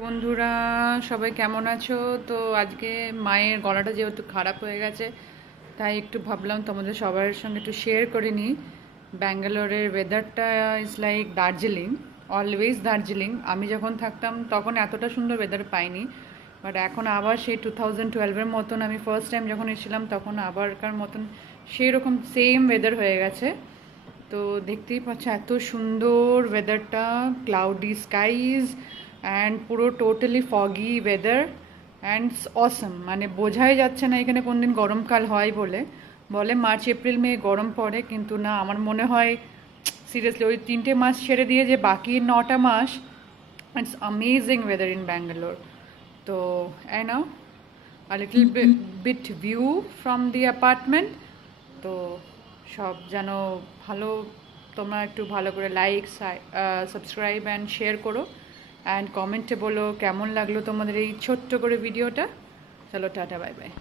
বন্ধুরা সবাই কেমন আছো? তো আজকে মায়ের গলাটা যেহেতু খারাপ হয়ে গেছে, তাই একটু ভাবলাম তোমাদের সবার সঙ্গে একটু শেয়ার করে নিই। ব্যাঙ্গালোরের ওয়েদারটা is like Darjeeling, always Darjeeling. আমি যখন থাকতাম তখন এতটা সুন্দর ওয়েদার পাইনি, বাট এখন আবার সেই 2012-এর মতন, আমি ফার্স্ট টাইম যখন এসেছিলাম তখন আবারকার মতন সেই রকম সেম ওয়েদার হয়ে গেছে। তো দেখতেই পাচ্ছ এত সুন্দর ওয়েদারটা, ক্লাউডি স্কাইজ অ্যান্ড পুরো টোটালি ফগি ওয়েদার অ্যান্ড অসম। মানে বোঝাই যাচ্ছে না এখানে কোন দিন গরমকাল হয় বলে। বলে মার্চ এপ্রিল মে গরম পড়ে, কিন্তু না, আমার মনে হয় সিরিয়াসলি ওই 3টে মাস ছেড়ে দিয়ে যে বাকি 9টা মাস, it's amazing weather in Bangalore. তো I now a little bit view from the apartment. তো সব যেন ভালো, তোমরা একটু ভালো করে লাইক, সাবস্ক্রাইব অ্যান্ড শেয়ার করো অ্যান্ড কমেন্টে বলো কেমন লাগলো তোমাদের এই ছোট্ট করে ভিডিওটা। চলো টাটা, বাই বাই।